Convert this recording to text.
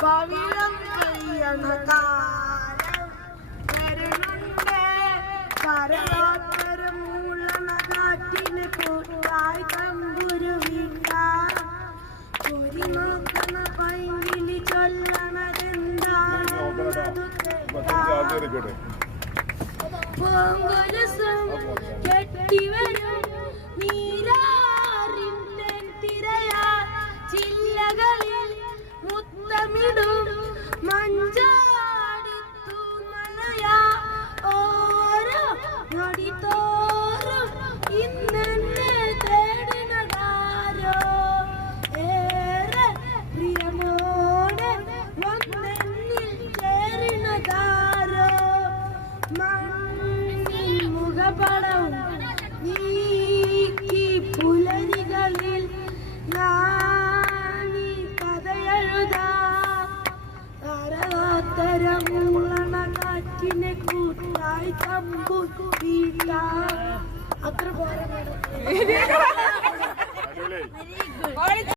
പവിഴം പെയ്യണ കാലം വരുന്നുണ്ട്. കരളോത്തരം മൂളണ കാറ്റിന് കൂട്ടായി തമ്പുരു വീട്ടാം പൊരി നോക്കണ പൈങ്കിളി ചൊല്ലണതെന്താണെന്നതു പൂങ്കുരുസും കെട്ടിവരും മഞ്ചാടിത്തു നനയാ ഓരോ നൊടി തോറും ഇന്നെന്നെ ഏറെ പ്രിയമോടെ വന്നെന്നിൽ ചേരുന്നതാരോ മണ്ണിൽ മുഖപടം കാറ്റിനെ കൂട്ടായി തമ്പു വീട്ടാം അത്ര അടിപൊളി